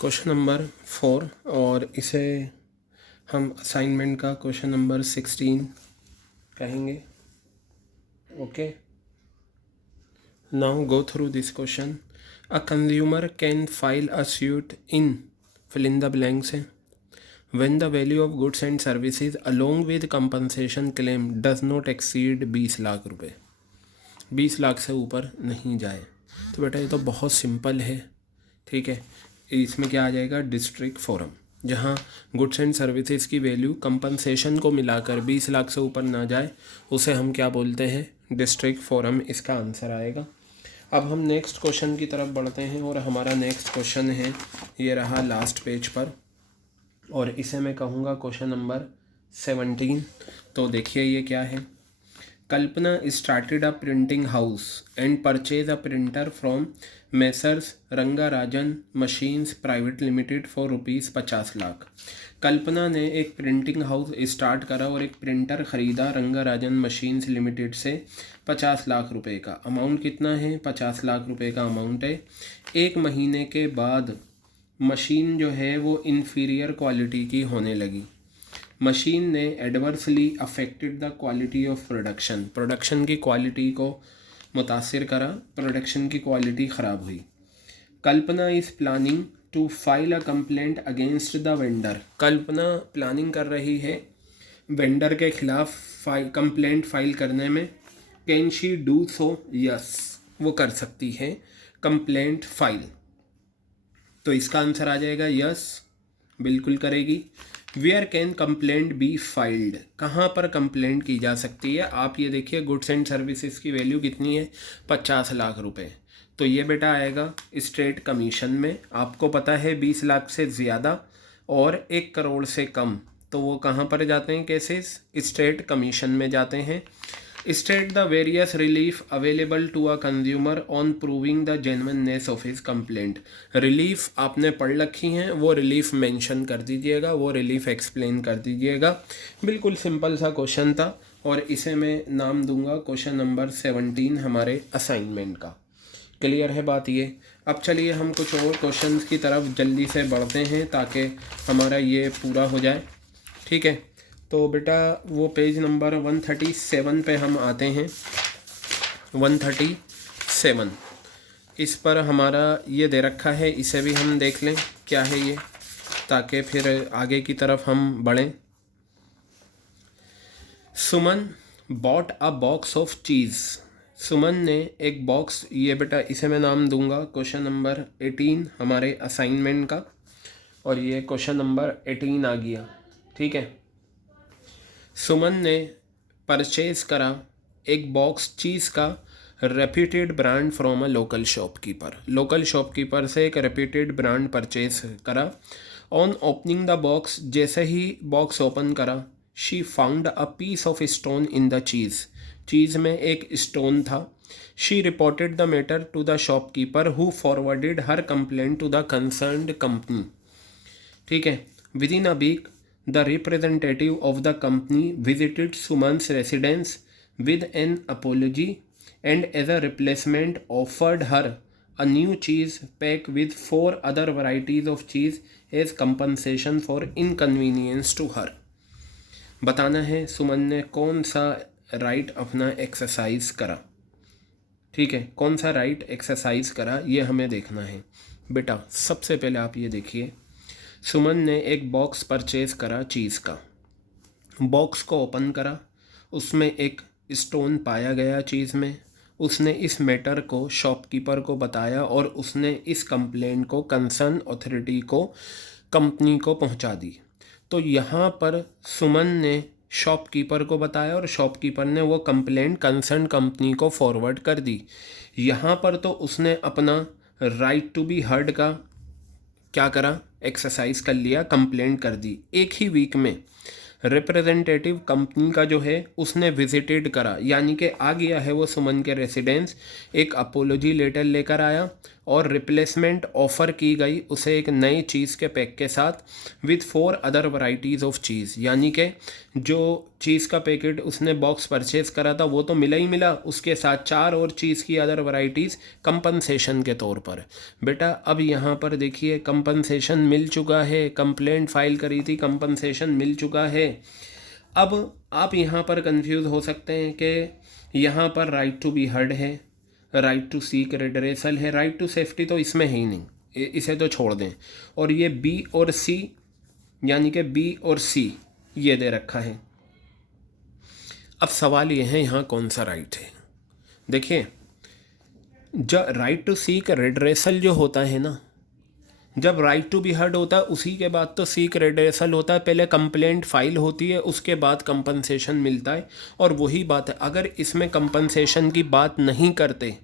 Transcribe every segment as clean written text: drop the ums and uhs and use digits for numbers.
Question number 4 और इसे हम असाइनमेंट का क्वेश्चन नंबर 16 कहेंगे. Okay, now go through this question. A consumer can file a suit in fill in the blanks है when the value of goods and services along with compensation claim does not exceed 20 lakh रुपए. 20 लाख से ऊपर नहीं जाए. तो बेटा ये तो बहुत सिंपल है. ठीक है, इसमें क्या आ जाएगा, डिस्ट्रिक्ट फोरम. जहाँ गुड्स एंड सर्विसेज की वैल्यू कंपनसेशन को मिलाकर 20 लाख से ऊपर ना जाए उसे हम क्या बोलते हैं, डिस्ट्रिक्ट फोरम. इसका आंसर आएगा. अब हम नेक्स्ट क्वेश्चन की तरफ बढ़ते हैं और हमारा नेक्स्ट क्वेश्चन है, ये रहा लास्ट पेज पर और इसे मैं कहूँगा क्वेश्चन नंबर 17. तो देखिए ये क्या है. Kalpana started a printing house and purchase a printer from messrs Rangarajan machines private limited for ₹50 lakh. Kalpana ने एक प्रिंटिंग हाउस स्टार्ट करा और एक प्रिंटर ख़रीदा रंगाराजन मशीन्स लिमिटेड से 50 लाख रुपए का. अमाउंट कितना है, 50 लाख रुपए का अमाउंट है. एक महीने के बाद मशीन जो है वो इन्फीरियर क्वालिटी की होने लगी. मशीन ने adversely affected the quality of production. Production की क्वालिटी को मुतासिर करा, प्रोडक्शन की क्वालिटी ख़राब हुई. Kalpana is planning to file a complaint against the vendor. Kalpana planning कर रही है वेंडर के खिलाफ कंप्लेंट फाइल करने में. Can she do so? Yes, वो कर सकती है कंप्लेंट फाइल. तो इसका आंसर आ जाएगा यस, बिल्कुल करेगी. Where can complaint be filed? कहाँ पर कंप्लेंट की जा सकती है? आप ये देखिए, गुड्स एंड सर्विसेज की वैल्यू कितनी है, 50 लाख रुपए. तो ये बेटा आएगा स्टेट कमीशन में. आपको पता है 20 लाख से ज़्यादा और 1 करोड़ से कम, तो वो कहाँ पर जाते हैं केसेस, स्टेट कमीशन में जाते हैं. State the various relief available to a consumer on proving the genuineness of his complaint. Relief आपने पढ़ रखी हैं, वो रिलीफ मेंशन कर दीजिएगा, वो रिलीफ एक्सप्लेन कर दीजिएगा. बिल्कुल सिंपल सा क्वेश्चन था और इसे मैं नाम दूंगा क्वेश्चन नंबर 17 हमारे असाइनमेंट का. क्लियर है बात ये. अब चलिए हम कुछ और क्वेश्चंस की तरफ जल्दी से बढ़ते हैं ताकि हमारा ये पूरा हो जाए. ठीक है, तो बेटा वो पेज नंबर 137 पे हम आते हैं. 137 इस पर हमारा ये दे रखा है, इसे भी हम देख लें क्या है ये, ताकि फिर आगे की तरफ हम बढ़ें. सुमन बॉट अ बॉक्स ऑफ चीज़. सुमन ने एक बॉक्स, ये बेटा इसे मैं नाम दूंगा क्वेश्चन नंबर 18 हमारे असाइनमेंट का, और ये क्वेश्चन नंबर 18 आ गया. ठीक है, सुमन ने परचेज करा एक बॉक्स चीज़ का reputed brand from a local shopkeeper. Local shopkeeper से एक रेप्यूटेड ब्रांड परचेज करा. ऑन ओपनिंग द बॉक्स, जैसे ही बॉक्स ओपन करा, she found a piece of stone in the cheese. Cheese में एक स्टोन था. She reported the matter to the shopkeeper who forwarded her complaint to the concerned company. ठीक है, within a week the representative of the company visited Suman's residence with an apology and as a replacement offered her a new cheese pack with 4 other varieties of cheese as compensation for inconvenience to her. बताना है सुमन ने कौन सा right अपना exercise करा. ठीक है, कौन सा राइट एक्सरसाइज करा ये हमें देखना है. बेटा सबसे पहले आप ये देखिए, सुमन ने एक बॉक्स परचेज करा चीज़ का. बॉक्स को ओपन करा, उसमें एक स्टोन पाया गया चीज़ में. उसने इस मैटर को शॉपकीपर को बताया और उसने इस कंप्लेंट को कंसर्न अथॉरिटी को, कंपनी को पहुंचा दी. तो यहाँ पर सुमन ने शॉपकीपर को बताया और शॉपकीपर ने वो कंप्लेंट कंसर्न कंपनी को फॉरवर्ड कर दी. यहाँ पर तो उसने अपना राइट टू बी हर्ड का क्या करा, एक्सरसाइज कर लिया, कंप्लेंट कर दी. एक ही वीक में रिप्रेजेंटेटिव कंपनी का जो है उसने विजिटेड करा, यानी कि आ गया है वो सुमन के रेसिडेंस. एक अपोलॉजी लेटर लेकर आया और रिप्लेसमेंट ऑफ़र की गई उसे एक नई चीज़ के पैक के साथ विथ 4 अदर वैरायटीज़ ऑफ चीज़, यानी कि जो चीज़ का पैकेट उसने बॉक्स परचेज़ करा था वो तो मिला ही मिला, उसके साथ 4 और चीज़ की अदर वैरायटीज़ कंपनसेशन के तौर पर। बेटा अब यहाँ पर देखिए कंपनसेशन मिल चुका है, कंप्लेंट फाइल करी थी, कंपनसेशन मिल चुका है। अब आप यहाँ पर कंफ्यूज हो सकते हैं कि यहाँ पर राइट टू बी हर्ड है, राइट टू सीक रेडरेसल है, राइट टू सेफ्टी तो इसमें है ही नहीं, इसे तो छोड़ दें। और ये बी और सी, यानी कि बी और सी ये दे रखा है। अब सवाल ये है यहाँ कौन सा राइट है। देखिए जब राइट टू सीक रेडरेसल जो होता है ना, जब राइट टू बी हर्ड होता है उसी के बाद तो सीक रेडरेसल होता है, पहले कंप्लेंट फाइल होती है उसके बाद कंपनसेशन मिलता है। और वही बात है, अगर इसमें कंपनसेशन की बात नहीं करते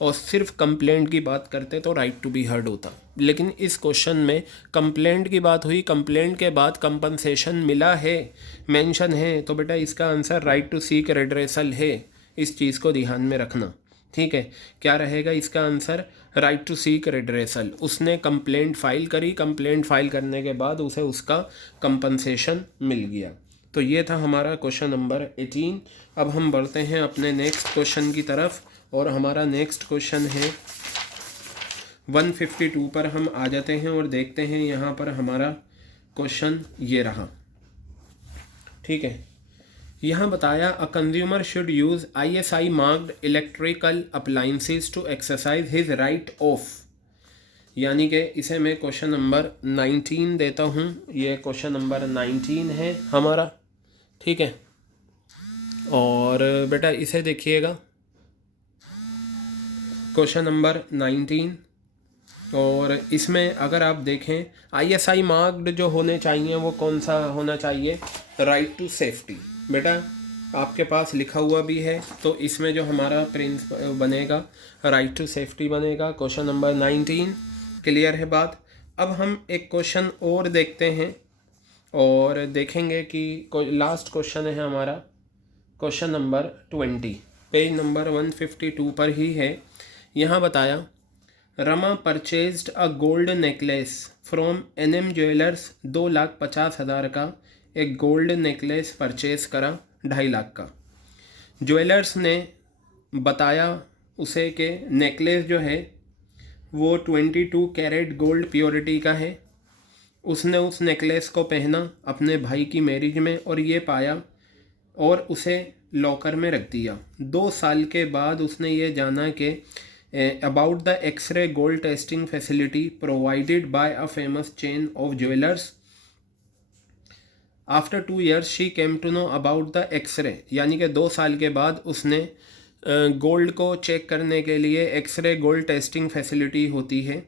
और सिर्फ कंप्लेंट की बात करते तो राइट टू बी हर्ड होता, लेकिन इस क्वेश्चन में कंप्लेंट की बात हुई, कंप्लेंट के बाद कंपनसेशन मिला है, मेंशन है, तो बेटा इसका आंसर राइट टू सीक रेडरेसल है। इस चीज़ को ध्यान में रखना, ठीक है। क्या रहेगा इसका answer? Right to seek redressal. उसने कंप्लेंट फाइल करी, कंप्लेंट फाइल करने के बाद उसे उसका कंपनसेशन मिल गया। तो ये था हमारा क्वेश्चन नंबर 18। अब हम बढ़ते हैं अपने नेक्स्ट क्वेश्चन की तरफ, और हमारा नेक्स्ट क्वेश्चन है 152 पर हम आ जाते हैं और देखते हैं यहाँ पर हमारा क्वेश्चन ये रहा, ठीक है। यहाँ बताया a consumer should use ISI marked electrical appliances to exercise his right of, यानी कि इसे मैं क्वेश्चन नंबर 19 देता हूँ। ये क्वेश्चन नंबर 19 है हमारा, ठीक है। और बेटा इसे देखिएगा, क्वेश्चन नंबर 19, और इसमें अगर आप देखें ISI मार्क्ड जो होने चाहिए वो कौन सा होना चाहिए? Right to safety. बेटा आपके पास लिखा हुआ भी है, तो इसमें जो हमारा प्रिंसिपल बनेगा राइट टू सेफ्टी बनेगा। क्वेश्चन नंबर 19 क्लियर है बात। अब हम एक क्वेश्चन और देखते हैं और देखेंगे कि लास्ट क्वेश्चन है हमारा क्वेश्चन नंबर 20, पेज नंबर 152 पर ही है। यहाँ बताया Rama purchased a gold necklace from NM jewellers, 2,50,000 का एक गोल्ड नेकलेस परचेज करा 2.5 लाख का। ज्वेलर्स ने बताया उसे कि नेकलेस जो है वो 22 कैरेट गोल्ड प्योरिटी का है। उसने उस नेकलेस को पहना अपने भाई की मैरिज में और ये पाया और उसे लॉकर में रख दिया। 2 साल के बाद उसने ये जाना कि about the x-ray gold testing facility provided by a famous chain of jewellers. After 2 years she came to know about the x-ray, यानी कि 2 साल के बाद उसने गोल्ड को चेक करने के लिए एक्सरे गोल्ड टेस्टिंग फैसिलिटी होती है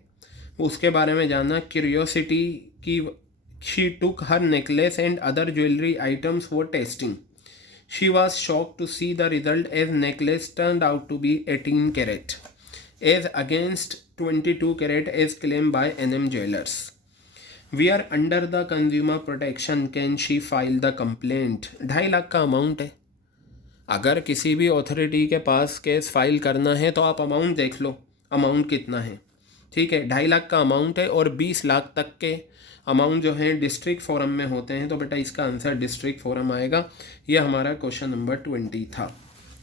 उसके बारे में जाना। क्यूरियोसिटी की she took her necklace and other jewellery items for testing. She was shocked to see the result as necklace turned out to be 18 carat as against 22 carat as claim by NM jewellers. We are under the consumer protection, can she file the complaint. 2.5 lakh का amount है। अगर किसी भी authority के पास case file करना है तो आप अमाउंट देख लो, अमाउंट कितना है, ठीक है। 2.5 लाख का अमाउंट है और 20 लाख तक के अमाउंट जो है डिस्ट्रिक्ट फोरम में होते हैं, तो बेटा इसका आंसर डिस्ट्रिक्ट फोरम आएगा। ये हमारा क्वेश्चन नंबर 20 था।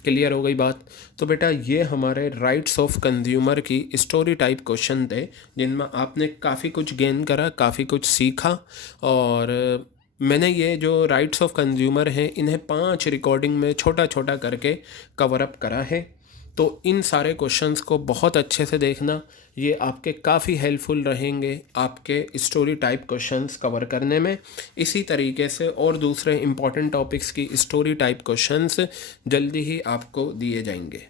क्लियर हो गई बात। तो बेटा ये हमारे राइट्स ऑफ कंज्यूमर की स्टोरी टाइप क्वेश्चन थे जिनमें आपने काफ़ी कुछ गेन करा, काफ़ी कुछ सीखा। और मैंने ये जो राइट्स ऑफ कंज्यूमर हैं इन्हें 5 रिकॉर्डिंग में छोटा छोटा करके कवर अप करा है। तो इन सारे क्वेश्चंस को बहुत अच्छे से देखना, ये आपके काफ़ी हेल्पफुल रहेंगे आपके स्टोरी टाइप क्वेश्चंस कवर करने में। इसी तरीके से और दूसरे इम्पॉर्टेंट टॉपिक्स की स्टोरी टाइप क्वेश्चंस जल्दी ही आपको दिए जाएंगे।